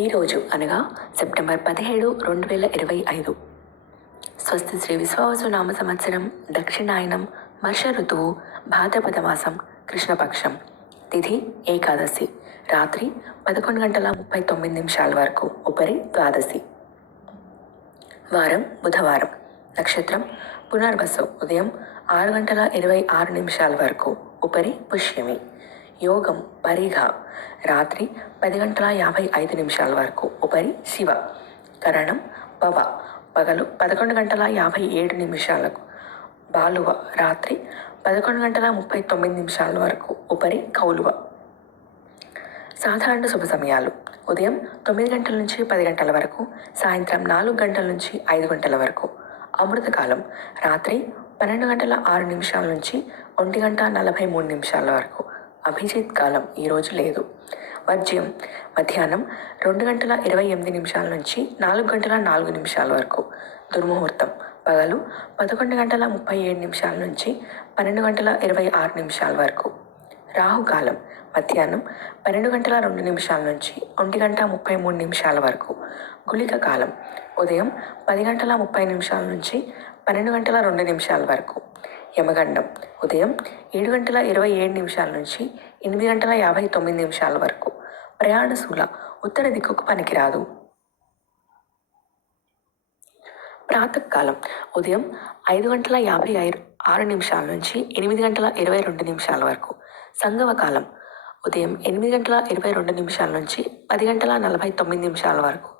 ఈరోజు అనగా సెప్టెంబర్ పదిహేడు రెండు వేల ఇరవై ఐదు. స్వస్తి శ్రీ విశ్వావసు నామ సంవత్సరం దక్షిణాయనం వర్ష ఋతువు భాద్రపద మాసం కృష్ణపక్షం. తిథి ఏకాదశి రాత్రి పదకొండు గంటల ముప్పై తొమ్మిది నిమిషాల వరకు ఉపరి ద్వాదశి. వారం బుధవారం. నక్షత్రం పునర్వసు ఉదయం ఆరు గంటల ఇరవై ఆరు నిమిషాల వరకు ఉపరి పుష్యమి. యోగం పరిఘ. రాత్రి పది గంటల యాభై ఐదు నిమిషాల వరకు. ఉపరి శివ. కరణం భవ. పగలు పదకొండు గంటల యాభై ఏడు నిమిషాలకు. బాలువ. రాత్రి పదకొండు గంటల ముప్పై తొమ్మిది నిమిషాల వరకు. ఉపరి కౌలువ. సాధారణ శుభ సమయాలు. ఉదయం తొమ్మిది గంటల నుంచి పది గంటల వరకు. సాయంత్రం నాలుగు గంటల నుంచి ఐదు గంటల వరకు. అమృతకాలం రాత్రి పన్నెండు గంటల ఆరు నిమిషాల నుంచి ఒంటి గంట నలభై మూడు నిమిషాల వరకు. అభిజిత్ కాలం ఈరోజు లేదు. వర్జ్యం మధ్యాహ్నం రెండు గంటల ఇరవై ఎనిమిది నిమిషాల నుంచి నాలుగు గంటల నాలుగు నిమిషాల వరకు. దుర్ముహూర్తం పగలు పదకొండు గంటల ముప్పై ఏడు నిమిషాల నుంచి పన్నెండు గంటల ఇరవై ఆరు నిమిషాల వరకు. రాహుకాలం మధ్యాహ్నం పన్నెండు గంటల రెండు నిమిషాల నుంచి ఒంటి గంట ముప్పై మూడు నిమిషాల వరకు. గుళిక కాలం ఉదయం పది గంటల ముప్పై నిమిషాల నుంచి పన్నెండు గంటల రెండు నిమిషాల వరకు. యమగండం. ఉదయం ఏడు గంటల ఇరవై ఏడు నిమిషాల నుంచి ఎనిమిది గంటల యాభై తొమ్మిది నిమిషాల వరకు. ప్రయాణశూల ఉత్తర దిక్కుకు పనికిరాదు. ప్రాతకాలం ఉదయం ఐదు గంటల యాభై ఐదు ఆరు నిమిషాల నుంచి ఎనిమిది గంటల ఇరవై రెండు నిమిషాల వరకు. సంగవకాలం ఉదయం ఎనిమిది గంటల ఇరవై రెండు నిమిషాల నుంచి పది గంటల నలభై తొమ్మిది నిమిషాల వరకు.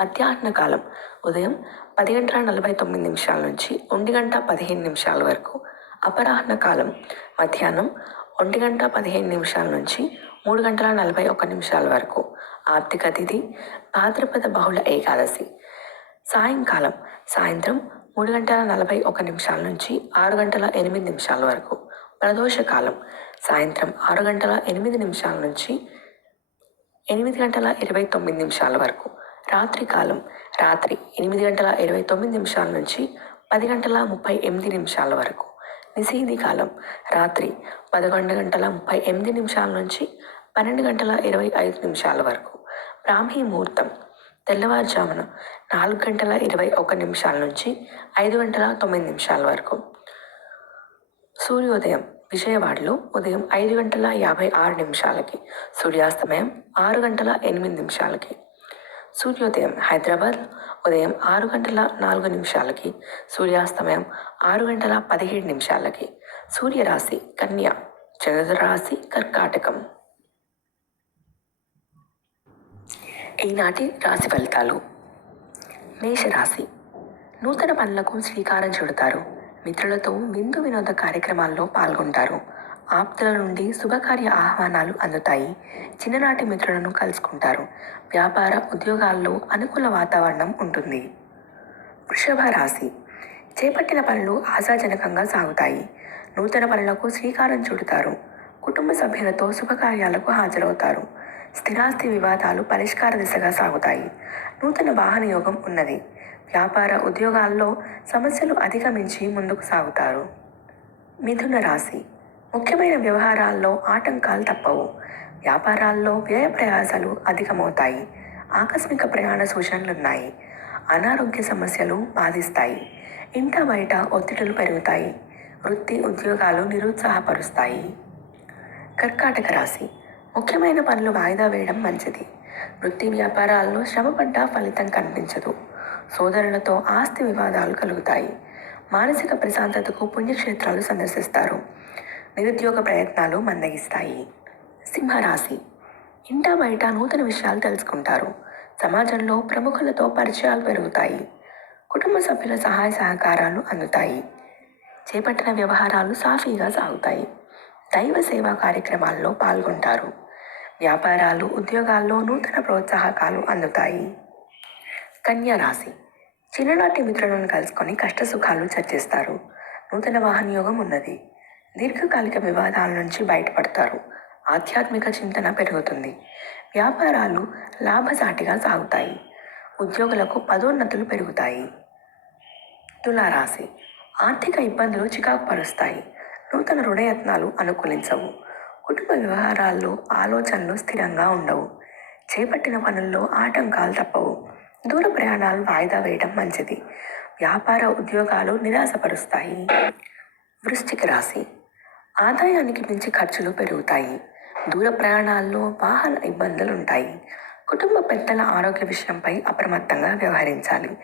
మధ్యాహ్న కాలం ఉదయం పది గంటల నలభై తొమ్మిది నిమిషాల నుంచి ఒంటి గంట పదిహేను నిమిషాల వరకు. అపరాహ్న కాలం మధ్యాహ్నం ఒంటి గంట పదిహేను నిమిషాల నుంచి మూడు గంటల నలభై ఒక్క నిమిషాల వరకు ఆర్థిక తిథి భాద్రపద బహుళ ఏకాదశి. సాయంకాలం సాయంత్రం మూడు గంటల నలభై ఒక నిమిషాల నుంచి ఆరు గంటల ఎనిమిది నిమిషాల వరకు ప్రదోష కాలం సాయంత్రం ఆరు గంటల ఎనిమిది నిమిషాల నుంచి ఎనిమిది గంటల ఇరవై తొమ్మిది నిమిషాల వరకు రాత్రి కాలం రాత్రి ఎనిమిది గంటల ఇరవై తొమ్మిది నిమిషాల నుంచి పది గంటల ముప్పై ఎనిమిది నిమిషాల వరకు నిషేధి కాలం. రాత్రి పదకొండు గంటల ముప్పై ఎనిమిది నిమిషాల నుంచి పన్నెండు గంటల ఇరవై ఐదు నిమిషాల వరకు. బ్రాహ్మీ ముహూర్తం. తెల్లవారుజామున నాలుగు గంటల ఇరవై ఒక నిమిషాల నుంచి ఐదు గంటల తొమ్మిది నిమిషాల వరకు. సూర్యోదయం. విజయవాడలో ఉదయం ఐదు గంటల యాభై ఆరు నిమిషాలకి. సూర్యాస్తమయం ఆరు గంటల ఎనిమిది నిమిషాలకి. సూర్యోదయం హైదరాబాద్ ఉదయం ఆరు గంటల నాలుగు నిమిషాలకి సూర్యాస్తమయం ఆరు గంటల పదిహేడు నిమిషాలకి. సూర్యరాశి కన్య చంద్రరాశి కర్కాటకం. ఈనాటి రాశి ఫలితాలు. మేషరాశి నూతన పనులకు శ్రీకారం చుడతారు. మిత్రులతో విందు వినోద కార్యక్రమాల్లో పాల్గొంటారు. ఆప్తుల నుండి శుభకార్య ఆహ్వానాలు అందుతాయి. చిన్ననాటి మిత్రులను కలుసుకుంటారు. వ్యాపార ఉద్యోగాల్లో అనుకూల వాతావరణం ఉంటుంది. వృషభ రాశి. చేపట్టిన పనులు ఆశాజనకంగా సాగుతాయి. నూతన పనులకు శ్రీకారం చుడతారు. కుటుంబ సభ్యులతో శుభకార్యాలకు హాజరవుతారు. స్థిరాస్తి వివాదాలు పరిష్కార దిశగా సాగుతాయి. నూతన వాహన యోగం ఉన్నది. వ్యాపార ఉద్యోగాల్లో సమస్యలు అధిగమించి ముందుకు సాగుతారు. మిథున రాశి. ముఖ్యమైన వ్యవహారాల్లో ఆటంకాలు తప్పవు. వ్యాపారాల్లో వ్యయ ప్రయాసాలు అధికమవుతాయి. ఆకస్మిక ప్రయాణ సూచనలున్నాయి. అనారోగ్య సమస్యలు బాధిస్తాయి. ఇంట బయట ఒత్తిడులు పెరుగుతాయి. వృత్తి ఉద్యోగాలు నిరుత్సాహపరుస్తాయి. కర్కాటక రాశి. ముఖ్యమైన పనులు వాయిదా వేయడం మంచిది. వృత్తి వ్యాపారాల్లో శ్రమపడ్డా ఫలితం కనిపించదు. సోదరులతో ఆస్తి వివాదాలు కలుగుతాయి. మానసిక ప్రశాంతతకు పుణ్యక్షేత్రాలు సందర్శిస్తారు. నిరుద్యోగ ప్రయత్నాలు మందగిస్తాయి. సింహరాశి. ఇంటా బయట నూతన విషయాలు తెలుసుకుంటారు. సమాజంలో ప్రముఖులతో పరిచయాలు పెరుగుతాయి. కుటుంబ సభ్యుల సహాయ సహకారాలు అందుతాయి. చేపట్టిన వ్యవహారాలు సాఫీగా సాగుతాయి. దైవ సేవా కార్యక్రమాల్లో పాల్గొంటారు. వ్యాపారాలు ఉద్యోగాల్లో నూతన ప్రోత్సాహకాలు అందుతాయి. కన్యా రాశి. చిన్ననాటి మిత్రులను కలుసుకొని కష్టసుఖాలు చర్చిస్తారు. నూతన వాహనయోగం ఉన్నది. దీర్ఘకాలిక వివాదాల నుంచి బయటపడతారు. ఆధ్యాత్మిక చింతన పెరుగుతుంది. వ్యాపారాలు లాభసాటిగా సాగుతాయి. ఉద్యోగులకు పదోన్నతులు పెరుగుతాయి. తులారాశి. ఆర్థిక ఇబ్బందులు చికాకు పరుస్తాయి. నూతన రుణయత్నాలు అనుకూలించవు. కుటుంబ వ్యవహారాల్లో ఆలోచనలు స్థిరంగా ఉండవు. చేపట్టిన పనుల్లో ఆటంకాలు తప్పవు. దూర ప్రయాణాలు వాయిదా వేయడం మంచిది. వ్యాపార ఉద్యోగాలు నిరాశపరుస్తాయి. వృశ్చిక రాశి. ఆదాయానికి మించి ఖర్చులు పెరుగుతాయి. దూర ప్రయాణాల్లో వాహన ఇబ్బందులు ఉంటాయి కుటుంబ పెద్దల ఆరోగ్య విషయంపై అప్రమత్తంగా వ్యవహరించాలి.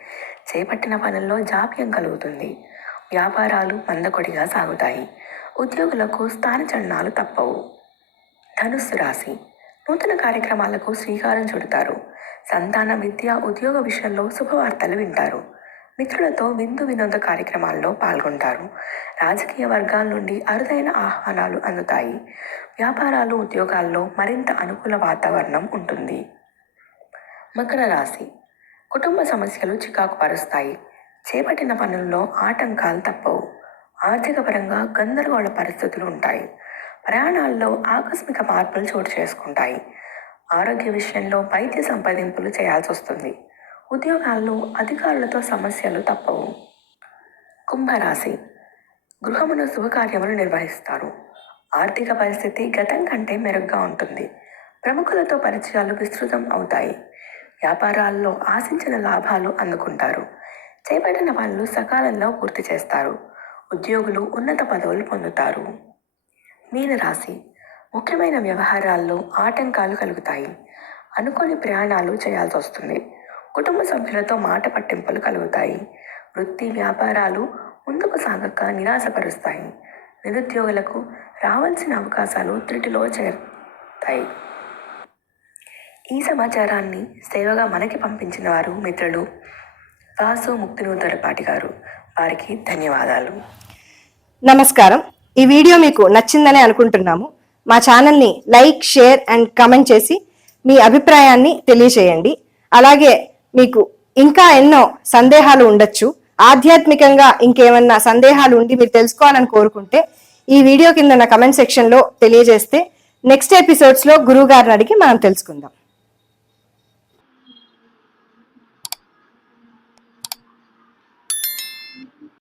చేపట్టిన పనుల్లో జాప్యం కలుగుతుంది. వ్యాపారాలు మందకొడిగా సాగుతాయి. ఉద్యోగులకు స్థానచలనాలు తప్పవు. ధనుస్సు రాశి. నూతన కార్యక్రమాలకు శ్రీకారం చుడతారు. సంతాన విద్య ఉద్యోగ విషయంలో శుభవార్తలు వింటారు. మిత్రులతో విందు వినోద కార్యక్రమాల్లో పాల్గొంటారు. రాజకీయ వర్గాల నుండి అరుదైన ఆహ్వానాలు అందుతాయి. వ్యాపారాలు ఉద్యోగాల్లో మరింత అనుకూల వాతావరణం ఉంటుంది. మకర రాశి. కుటుంబ సమస్యలు చికాకు పరుస్తాయి. చేపట్టిన పనుల్లో ఆటంకాలు తప్పవు. ఆర్థికపరంగా గందరగోళ పరిస్థితులు ఉంటాయి. ప్రయాణాల్లో ఆకస్మిక మార్పులు చోటు చేసుకుంటాయి. ఆరోగ్య విషయంలో వైద్య సంప్రదింపులు చేయాల్సి వస్తుంది ఉద్యోగాల్లో అధికారులతో సమస్యలు తప్పవు. కుంభరాశి. గృహమును శుభకార్యములు నిర్వహిస్తారు. ఆర్థిక పరిస్థితి గతం కంటే మెరుగ్గా ఉంటుంది. ప్రముఖులతో పరిచయాలు విస్తృతం అవుతాయి. వ్యాపారాల్లో ఆశించిన లాభాలు అందుకుంటారు. చేపట్టిన పనులు సకాలంలో పూర్తి చేస్తారు. ఉద్యోగులు ఉన్నత పదవులు పొందుతారు. మీనరాశి. ముఖ్యమైన వ్యవహారాల్లో ఆటంకాలు కలుగుతాయి. అనుకోని ప్రయాణాలు చేయాల్సి వస్తుంది కుటుంబ సభ్యులతో మాట పట్టింపులు కలుగుతాయి. వృత్తి వ్యాపారాలు ముందుకు సాగక నిరాశపరుస్తాయి. నిరుద్యోగులకు రావాల్సిన అవకాశాలు త్రిటిలో చేరుతాయి. ఈ సమాచారాన్ని సేవగా మనకి పంపించిన వారు మిత్రులు వాసు ముక్తినూతరపాటి గారు. వారికి ధన్యవాదాలు. నమస్కారం. ఈ వీడియో మీకు నచ్చిందని అనుకుంటున్నాము. మా ఛానల్ని లైక్ షేర్ అండ్ కమెంట్ చేసి మీ అభిప్రాయాన్ని తెలియచేయండి అలాగే మీకు ఇంకా ఎన్నో సందేహాలు ఉండొచ్చు. ఆధ్యాత్మికంగా ఇంకేమన్నా సందేహాలు ఉండి మీరు తెలుసుకోవాలని కోరుకుంటే ఈ వీడియో కింద కమెంట్ సెక్షన్లో తెలియజేస్తే నెక్స్ట్ ఎపిసోడ్స్లో గురువు గారిని అడిగి మనం తెలుసుకుందాం.